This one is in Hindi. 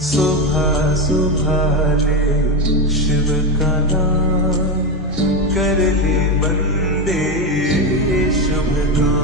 सुबह सुबह ले शिव का नाम कर ले बंदे शुभ काम।